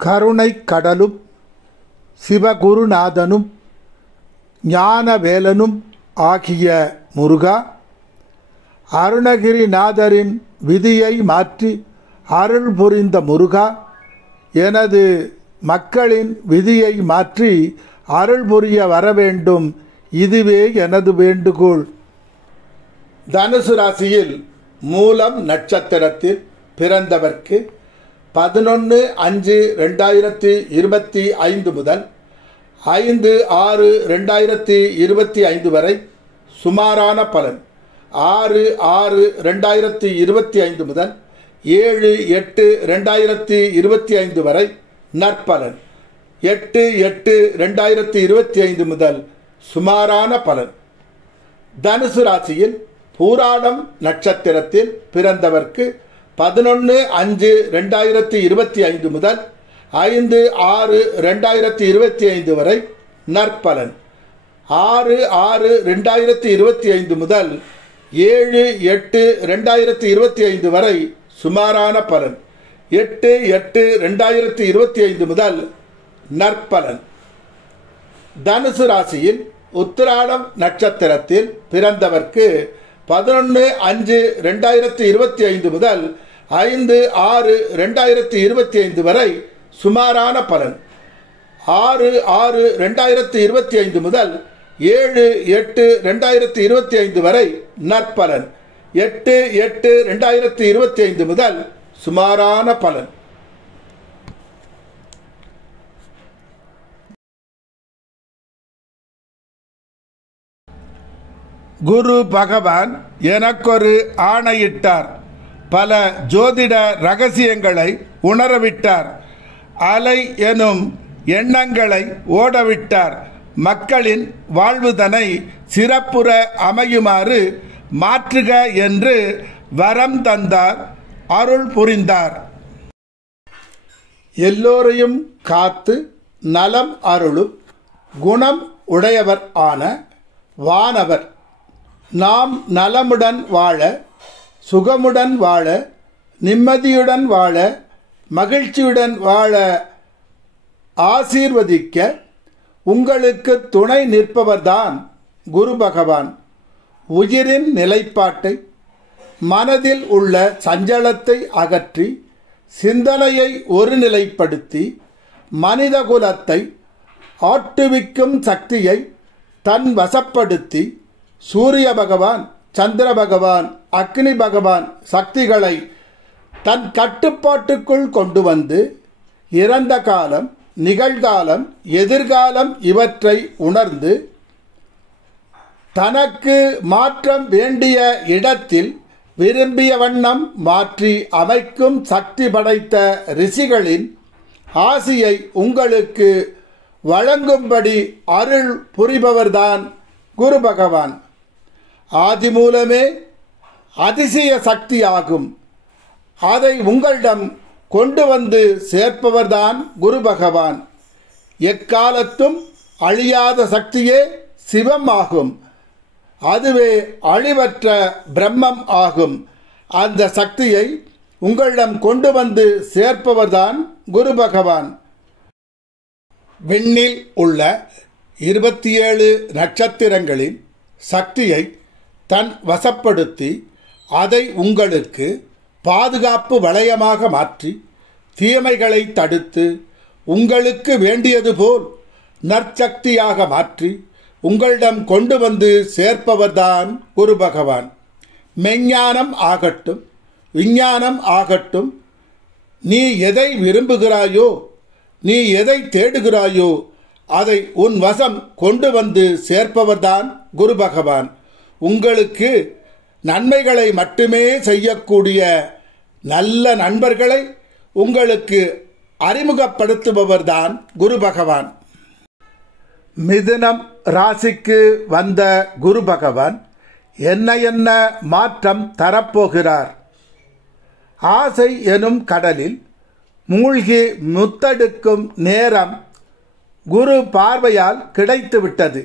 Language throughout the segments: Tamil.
கருணை கடலும் சிவகுருநாதனும் ஞானவேலனும் ஆகிய முருகா, அருணகிரிநாதரின் விதியை மாற்றி அருள் புரிந்த முருகா, எனது மக்களின் விதியை மாற்றி அருள் புரிய வரவேண்டும், இதுவே எனது வேண்டுகோள். தனுசு ராசியில் மூலம் நட்சத்திரத்தில் பிறந்தவர்க்கு 11/5/2025 முதல் 5/6/2025 வரை சுமாரான பலன். 6/6/2025 முதல் 7/8/2025 வரை நற்பலன். 8/8/2025 முதல் சுமாரான பலன். தனுசு ராசியில் பூராடம் நட்சத்திரத்தில் பிறந்தவர்க்கு 11/5/2025 முதல் 5/6/2025 வரை நற்பலன். 6/6/2025 முதல் 7/8/2025 வரை சுமாரான பலன். 8/8/2025 முதல் நற்பலன். தனுசு ராசியில் உத்திராடம் நட்சத்திரத்தில் பிறந்தவர்க்கு 11/5/2025 முதல் 5/6/2025 வரை சுமாரான பலன். 6/6/2025 முதல் 7/8/2025 வரை நற்பலன். 8/8/2025 முதல் சுமாரான பலன். குரு பகவான் எனக்கொரு ஆணையிட்டார், பல ஜோதிட ரகசியங்களை உணரவிட்டார், அலை எனும் எண்ணங்களை ஓடவிட்டார், மக்களின் வாழ்வுதனை சிறப்புற அமையுமாறு மாற்றுக என்று வரம் தந்தார், அருள் புரிந்தார். எல்லோரையும் காத்து நலம் அருளும் குணம் உடையவர் ஆன வானவர், நாம் நலமுடன் வாழ, சுகமுடன் வாழ, நிம்மதியுடன் வாழ, மகிழ்ச்சியுடன் வாழ ஆசீர்வதிக்க உங்களுக்கு துணை நிற்பவர்தான் குரு பகவான். உயிரின் நிலைப்பாட்டை, மனதில் உள்ள சஞ்சலத்தை அகற்றி சிந்தனையை ஒருநிலைப்படுத்தி மனிதகுலத்தை ஆட்டுவிக்கும் சக்தியை தன் வசப்படுத்தி சூரிய பகவான், சந்திர பகவான், அக்னி பகவான் சக்திகளை தன் கட்டுப்பாட்டுக்குள் கொண்டு வந்து இறந்த காலம், நிகழ்காலம், எதிர்காலம் இவற்றை உணர்ந்து தனக்கு மாற்றம் வேண்டிய இடத்தில் விரும்பிய வண்ணம் மாற்றி அமைக்கும் சக்தி படைத்த ரிஷிகளின் ஆசியை உங்களுக்கு வழங்கும்படி அருள் புரிபவர்தான் குரு பகவான். ஆதி மூலமே அதிசய சக்தி ஆகும். அதை உங்களிடம் கொண்டு வந்து சேர்ப்பவர்தான் குரு பகவான். எக்காலத்தும் அழியாத சக்தியே சிவம் ஆகும். அதுவே அழிவற்ற பிரம்மம் ஆகும். அந்த சக்தியை உங்களிடம் கொண்டு வந்து சேர்ப்பவர்தான் குரு பகவான். விண்ணில் உள்ள 27 நட்சத்திரங்களின் சக்தியை தன் வசப்படுத்தி அதை உங்களுக்கு பாதுகாப்பு வளையமாக மாற்றி தீமைகளை தடுத்து உங்களுக்கு வேண்டியது போல் நற்சக்தியாக மாற்றி உங்களிடம் கொண்டு வந்து சேர்ப்பவர்தான் குரு பகவான். மெஞ்ஞானம் ஆகட்டும், விஞ்ஞானம் ஆகட்டும், நீ எதை விரும்புகிறாயோ, நீ எதை தேடுகிறாயோ அதை உன் வசம் கொண்டு வந்து சேர்ப்பவர்தான் குரு பகவான். உங்களுக்கு நன்மைகளை மட்டுமே செய்யக்கூடிய நல்ல நண்பர்களை உங்களுக்கு அறிமுகப்படுத்துபவர்தான் குரு பகவான். மிதுனம் ராசிக்கு வந்த குரு பகவான் என்ன மாற்றம் தரப்போகிறார்? ஆசை எனும் கடலில் மூழ்கி முத்தெடுக்கும் நேரம் குரு பார்வையால் கிடைத்துவிட்டது.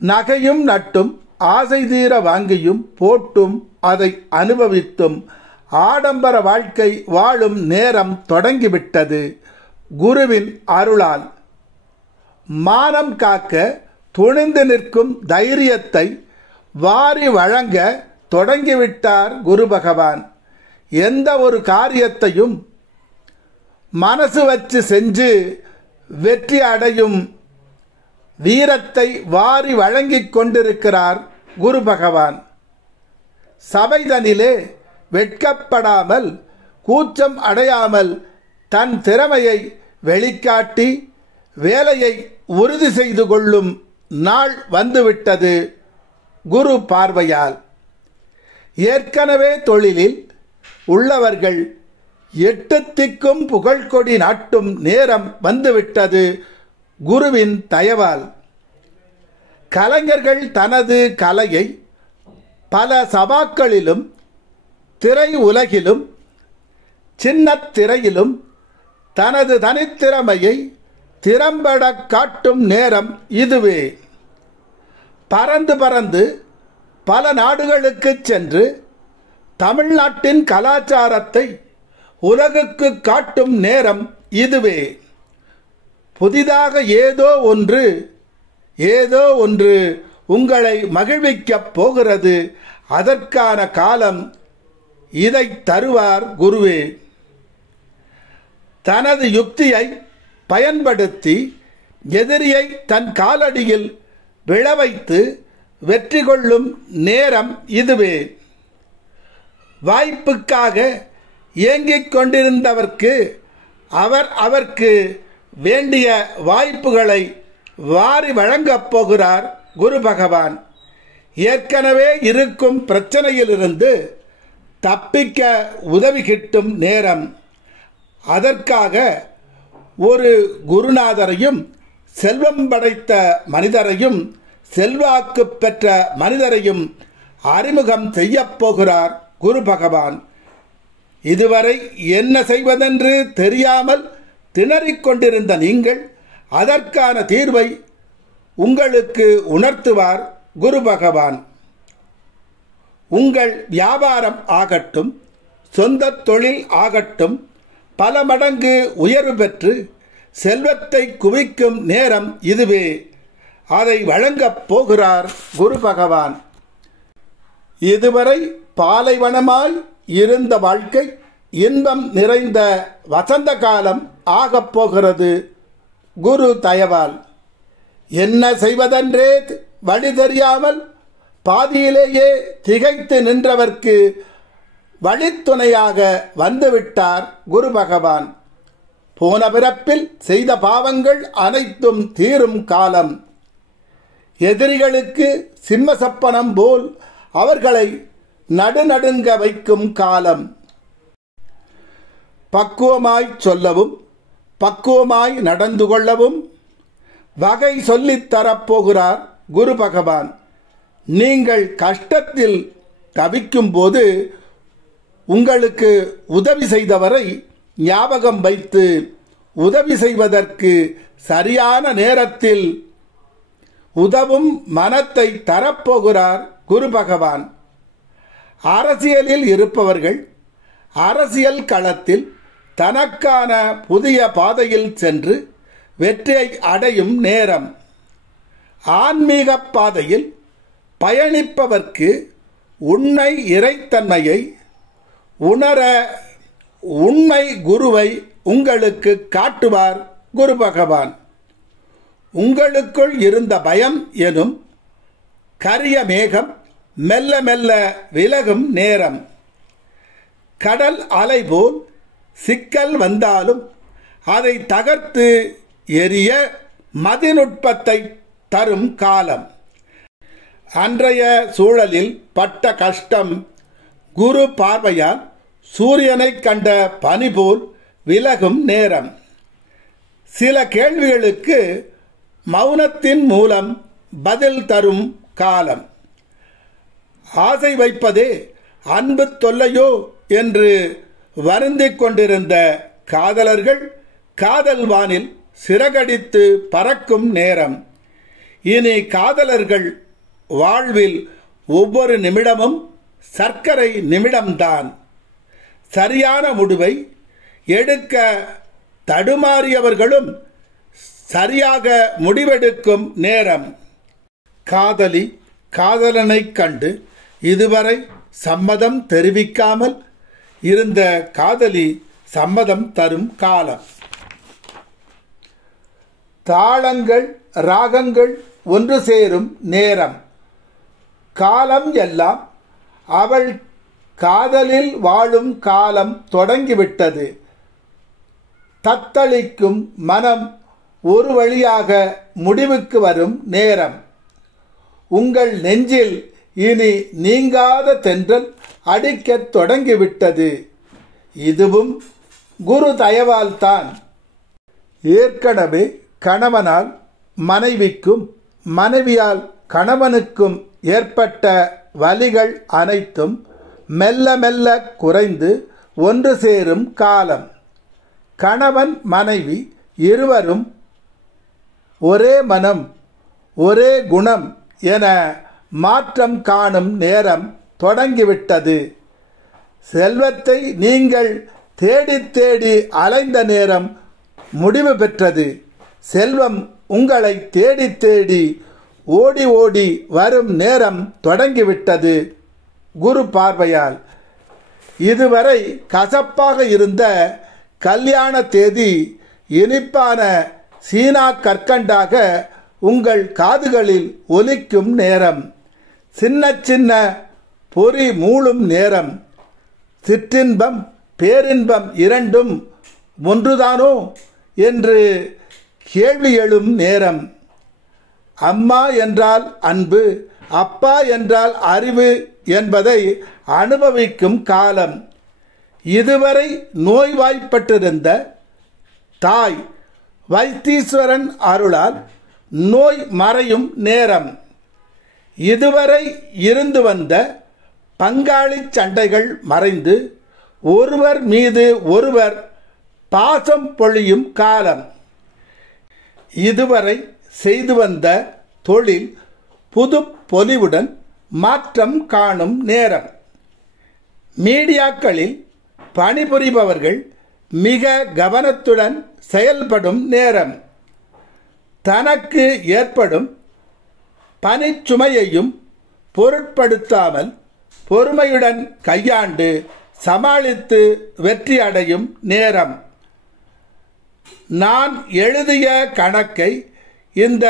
நகையும் நட்டும் ஆசை தீர வாங்கியும் போட்டும் அதை அனுபவித்தும் ஆடம்பர வாழ்க்கை வாழும் நேரம் தொடங்கிவிட்டது. குருவின் அருளால். மானம் காக்க துணிந்து நிற்கும் தைரியத்தை வாரி வழங்க தொடங்கிவிட்டார் குரு பகவான். எந்த ஒரு காரியத்தையும் மனசு வச்சு செஞ்சு வெற்றி அடையும் வீரத்தை வாரி வழங்கிக் கொண்டிருக்கிறார் குரு பகவான். சபைதனிலே வெட்கப்படாமல் கூச்சம் அடையாமல் தன் திறமையை வெளிக்காட்டி வேலையை உறுதி செய்து கொள்ளும் நாள் வந்துவிட்டது குரு பார்வையால். ஏற்கனவே தொழிலில் உள்ளவர்கள் 8 திக்கும் புகழ்கொடி நாட்டும் நேரம் வந்துவிட்டது குருவின் தயவால். கலைஞர்கள் தனது கலையை பல சபாக்களிலும் திரை உலகிலும் சின்ன திரையிலும் தனது தனித்திறமையை திறம்பட காட்டும் நேரம் இதுவே. பறந்து பறந்து பல நாடுகளுக்கு சென்று தமிழ்நாட்டின் கலாச்சாரத்தை உலகுக்கு காட்டும் நேரம் இதுவே. புதிதாக ஏதோ ஒன்று உங்களை மகிழ்விக்கப் போகிறது. அதற்கான காலம் இதை தருவார் குருவே. தனது யுக்தியை பயன்படுத்தி எதிரியை தன் காலடியில் விழவைத்து வெற்றி கொள்ளும் நேரம் இதுவே. வாய்ப்புக்காக ஏங்கிக் கொண்டிருந்தவர்க்கு அவருக்கு வேண்டிய வாய்ப்புகளை வாரி வழங்கப் போகிறார் குரு பகவான். ஏற்கனவே இருக்கும் பிரச்சனையிலிருந்து தப்பிக்க உதவி கிட்டும் நேரம். அதற்காக ஒரு குருநாதரையும் செல்வம் படைத்த மனிதரையும் செல்வாக்கு பெற்ற மனிதரையும் அறிமுகம் செய்யப் போகிறார் குரு பகவான். இதுவரை என்ன செய்வதென்று தெரியாமல் திணறிக் கொண்டிருந்த நீங்கள் அதற்கான தீர்வை உங்களுக்கு உணர்த்துவார் குரு பகவான். உங்கள் வியாபாரம் ஆகட்டும், சொந்த தொழில் ஆகட்டும், பல மடங்கு உயர்வு பெற்று செல்வத்தை குவிக்கும் நேரம் இதுவே. அதை வழங்கப் போகிறார் குரு பகவான். இதுவரை பாலைவனமாய் இருந்த வாழ்க்கை இன்பம் நிறைந்த வசந்த காலம் ஆகப் போகிறது குரு தயவால். என்ன செய்வதென்றே வழி தெரியாமல் பாதியிலேயே திகைத்து நின்றவர்க்கு வழித்துணையாக வந்துவிட்டார் குரு பகவான். போன பிறப்பில் செய்த பாவங்கள் அனைத்தும் தீரும் காலம். எதிரிகளுக்கு சிம்ம சப்பனம் போல் அவர்களை நடுநடுங்க வைக்கும் காலம். பக்குவமாய் சொல்லவும் பக்குவமாய் நடந்து கொள்ளவும் வகை சொல்லித் தரப்போகிறார் குரு பகவான். நீங்கள் கஷ்டத்தில் தவிக்கும் போது உங்களுக்கு உதவி செய்தவரை ஞாபகம் வைத்து உதவி செய்வதற்கு சரியான நேரத்தில் உதவும் மனத்தை தரப்போகிறார் குரு பகவான். அரசியலில் இருப்பவர்கள் அரசியல் களத்தில் தனக்கான புதிய பாதையில் சென்று வெற்றியை அடையும் நேரம். ஆன்மீக பாதையில் பயணிப்பவர்க்கு உண்மை இறைத்தன்மையை உணர உண்மை குருவை உங்களுக்கு காட்டுவார் குரு பகவான். உங்களுக்குள் இருந்த பயம் எனும் கரிய மேகம் மெல்ல மெல்ல விலகும் நேரம். கடல் அலை போல் சிக்கல் வந்தாலும் அதை தகர்த்து எரிய மதிநுட்பத்தை தரும் காலம். அன்றைய சூழலில் பட்ட கஷ்டம் குரு பார்வையால் சூரியனை கண்ட பனி போல் விலகும் நேரம். சில கேள்விகளுக்கு மௌனத்தின் மூலம் பதில் தரும் காலம். ஆசை வைப்பதே அன்பு தொல்லையோ என்று வருந்திக் கொண்டிருந்த காதலர்கள் காதல் வானில் சிறகடித்து பறக்கும் நேரம். இனி காதலர்கள் வாழ்வில் ஒவ்வொரு நிமிடமும் சர்க்கரை நிமிடம்தான். சரியான முடிவை எடுக்க தடுமாறியவர்களும் சரியாக முடிவெடுக்கும் நேரம். காதலி காதலனைக் கண்டு இதுவரை சம்மதம் தெரிவிக்காமல் இருந்த காதலி சம்மதம் தரும் காலம். தாளங்கள் ராகங்கள் ஒன்று சேரும் நேரம். காலம் எல்லாம் அவள் காதலில் வாழும் காலம் தொடங்கிவிட்டது. தத்தளிக்கும் மனம் ஒரு வழியாக முடிவுக்கு வரும் நேரம். உங்கள் நெஞ்சில் இனி நீங்காத தென்றல் அடிக்கத் தொடங்கிவிட்டது. இதுவும் குரு தயவால்தான். ஏற்கனவே கணவனால் மனைவிக்கும் மனைவியால் கணவனுக்கும் ஏற்பட்ட வலிகள் அனைத்தும் மெல்ல மெல்ல குறைந்து ஒன்று சேரும் காலம். கணவன் மனைவி இருவரும் ஒரே மனம் ஒரே குணம் என மாற்றம் காணும் நேரம் தொடங்கிவிட்டது. செல்வத்தை நீங்கள் தேடி தேடி அலைந்த நேரம் முடிவு பெற்றது. செல்வம் உங்களை தேடி தேடி ஓடி ஓடி வரும் நேரம் தொடங்கிவிட்டது குரு பார்வையால். இதுவரை கசப்பாக இருந்த கல்யாண தேதி இனிப்பான சீனா கற்கண்டாக உங்கள் காதுகளில் ஒலிக்கும் நேரம். சின்ன சின்ன பொறி மூளும் நேரம். சிற்றின்பம் பேரின்பம் இரண்டும் ஒன்றுதானோ என்று கேள்வி எழும் நேரம். அம்மா என்றால் அன்பு, அப்பா என்றால் அறிவு என்பதை அனுபவிக்கும் காலம். இதுவரை நோய்வாய்ப்பட்டிருந்த தாய் வைத்தீஸ்வரன் அருளால் நோய் மறையும் நேரம். இதுவரை இருந்து வந்த பங்காளி சண்டைகள் மறைந்து ஒருவர் மீது ஒருவர் பாசம் பொழியும் காலம். இதுவரை செய்து வந்த தொழில் புது பொலிவுடன் மாற்றம் காணும் நேரம். மீடியாக்களில் பணிபுரிபவர்கள் மிக கவனத்துடன் செயல்படும் நேரம். தனக்கு ஏற்படும் பணிச்சுமையையும் பொருட்படுத்தாமல் பொறுமையுடன் கையாண்டு சமாளித்து வெற்றி அடையும் நேரம். நான் எழுதிய கணக்கை இந்த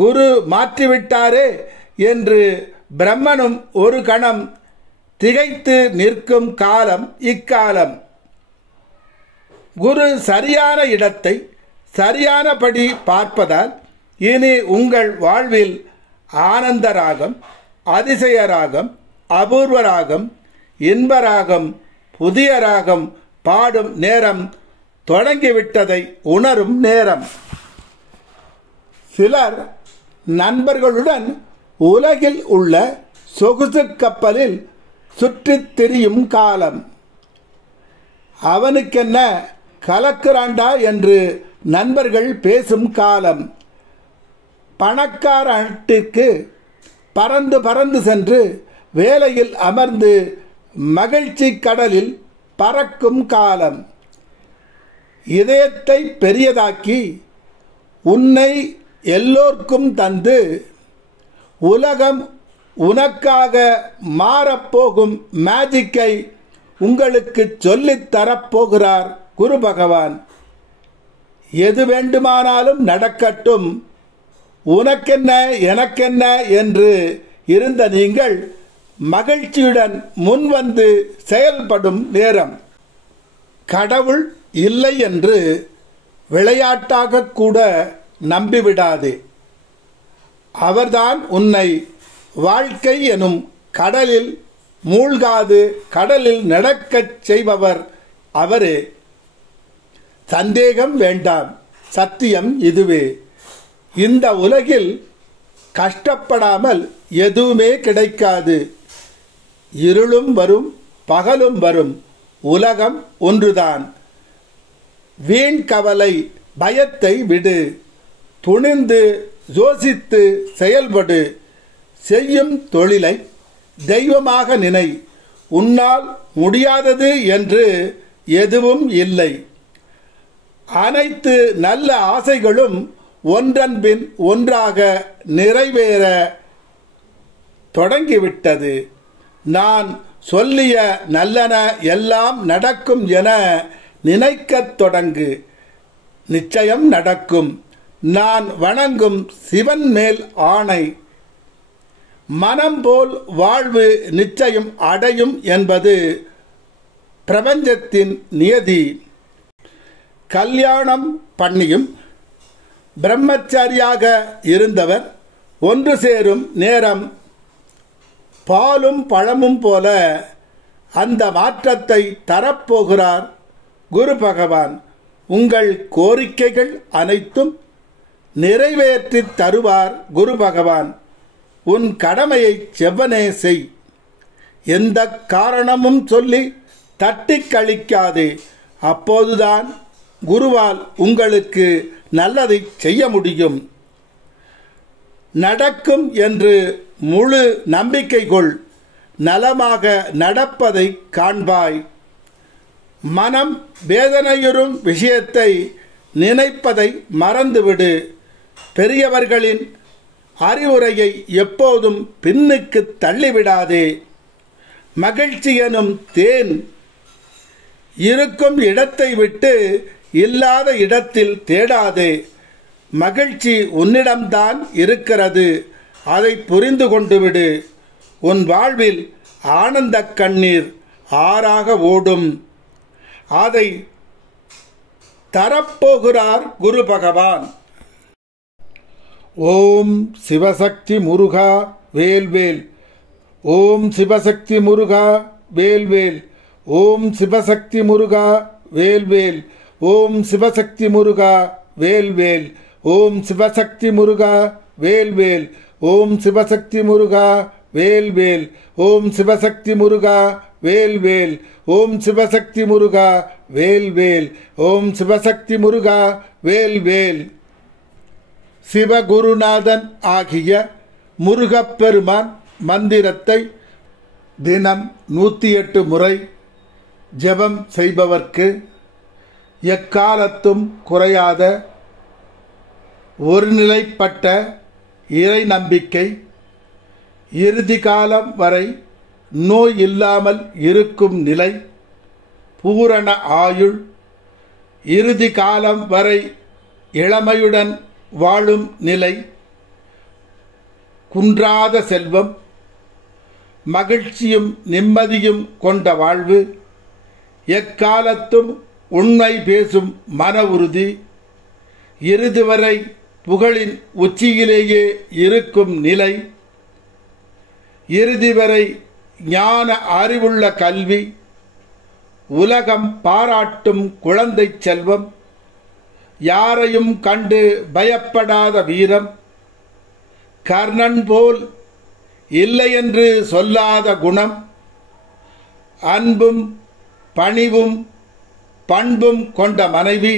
குரு மாற்றிவிட்டாரே என்று பிரம்மனும் ஒரு கணம் திகைத்து நிற்கும் காலம் இக்காலம். குரு சரியான இடத்தை சரியானபடி பார்ப்பதால் இனி உங்கள் வாழ்வில் ஆனந்த ராகம், அதிசய ராகம், அபூர்வ ராகம், இன்ப ராகம், புதிய ராகம் பாடும் நேரம் தொடங்கிவிட்டதை உணரும் நேரம். சிலர் நண்பர்களுடன் உலகில் உள்ள சொகுசு கப்பலில் சுற்றித் திரியும் காலம். அவனுக்கென்ன கலக்குறாண்டா என்று நண்பர்கள் பேசும் காலம். பணக்காரட்டிற்கு பறந்து பறந்து சென்று வேலையில் அமர்ந்து மகிழ்ச்சி கடலில் பறக்கும் காலம். இதயத்தை பெரியதாக்கி உன்னை எல்லோர்க்கும் தந்து உலகம் உனக்காக மாறப்போகும் மேஜிக்கை உங்களுக்கு சொல்லித் தரப்போகிறார் குரு பகவான். எது வேண்டுமானாலும் நடக்கட்டும், உனக்கென்ன எனக்கென்ன என்று இருந்த நீங்கள் மகிழ்ச்சியுடன் முன்வந்து செயல்படும் நேரம். கடவுள் இல்லை என்று விளையாட்டாக கூட நம்பிவிடாதே. அவர்தான் உன்னை வாழ்க்கை எனும் கடலில் மூழ்காது கடலில் நடக்கச் செய்பவர் அவரே. சந்தேகம் வேண்டாம், சத்தியம் இதுவே. இந்த உலகில் கஷ்டப்படாமல் எதுவுமே கிடைக்காது. இருளும் வரும் பகலும் வரும், உலகம் ஒன்றுதான். வீண் கவலை பயத்தை விடு, துணிந்து யோசித்து செயல்படு. செய்யும் தொழிலை தெய்வமாக நினை. உன்னால் முடியாதது என்று எதுவும் இல்லை. அனைத்து நல்ல ஆசைகளும் ஒன்றன்பின் ஒன்றாக நிறைவேற தொடங்கிவிட்டது. நான் சொல்லிய நல்லன எல்லாம் நடக்கும் என நினைக்கத் தொடங்கு. நிச்சயம் நடக்கும். நான் வணங்கும் சிவன் மேல் ஆணை. மனம் போல் வாழ்வு நிச்சயம் அடையும் என்பது பிரபஞ்சத்தின் நியதி. கல்யாணம் பண்ணியும் பிரம்மச்சாரியாக இருந்தவர் ஒன்று சேரும் நேரம் பாலும் பழமும் போல அந்த மாற்றத்தை தரப்போகிறார் குரு பகவான். உங்கள் கோரிக்கைகள் அனைத்தும் நிறைவேற்றி தருவார் குரு பகவான். உன் கடமையை செவ்வனே செய். எந்த காரணமும் சொல்லி தட்டி கழிக்காதே. அப்போதுதான் குருவால் உங்களுக்கு நல்லதை செய்ய முடியும். நடக்கும் என்று முழு நம்பிக்கை கொள். நலமாக நடப்பதை காண்பாய். மனம் வேதனையுறும் விஷயத்தை நினைப்பதை மறந்துவிடு. பெரியவர்களின் அறிவுரையை எப்போதும் பின்னுக்கு தள்ளிவிடாதே. மகிழ்ச்சி எனும் தேன் இருக்கும் இடத்தை விட்டு இல்லாத இடத்தில் தேடாதே. மகிழ்ச்சி உன்னிடம்தான் இருக்கிறது. அதை புரிந்து கொண்டு விடு. உன் வாழ்வில் ஆனந்த கண்ணீர் ஆறாக ஓடும். அதை தரப்போகிறார் குரு பகவான். ஓம் சிவசக்தி முருகா வேல்வேல். ஓம் சிவசக்தி முருகா வேல்வேல். ஓம் சிவசக்தி முருகா வேல்வேல். ஓம் சிவசக்தி முருகா வேல்வேல். ஓம் சிவசக்தி முருகா வேல்வேல். ஓம் சிவசக்தி முருகா வேல்வேல். ஓம் சிவசக்தி முருகா வேல்வேல். ஓம் சிவசக்தி முருகா வேல்வேல். ஓம் சிவசக்தி முருகா வேல்வேல். சிவகுருநாதன் ஆகிய முருகப்பெருமான் மந்திரத்தை தினம் 108 முறை ஜெபம் செய்பவர்க்கு எக்காலத்தும் குறையாத ஒருநிலைப்பட்ட இறை நம்பிக்கை, இறுதி காலம் வரை நோய் இல்லாமல் இருக்கும் நிலை, பூரண ஆயுள், இறுதி காலம் வரை இளமையுடன் வாழும் நிலை, குன்றாத செல்வம், மகிழ்ச்சியும் நிம்மதியும் கொண்ட வாழ்வு, எக்காலத்தும் உண்மை பேசும் மன உறுதி, இறுதி வரை புகழின் உச்சியிலேயே இருக்கும் நிலை, இறுதி வரை ஞான அறிவுள்ள கல்வி, உலகம் பாராட்டும் குழந்தை செல்வம், யாரையும் கண்டு பயப்படாத வீரம், கர்ணன் போல் இல்லை என்று சொல்லாத குணம், அன்பும் பணிவும் பண்பும் கொண்ட மனைவி,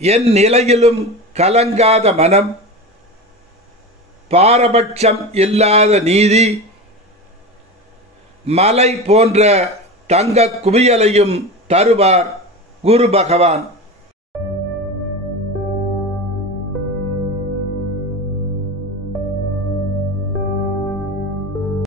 என் நிலையிலும் கலங்காத மனம், பாரபட்சம் இல்லாத நீதி, மலை போன்ற தங்க குவியலையும் தருவார் குரு பகவான்.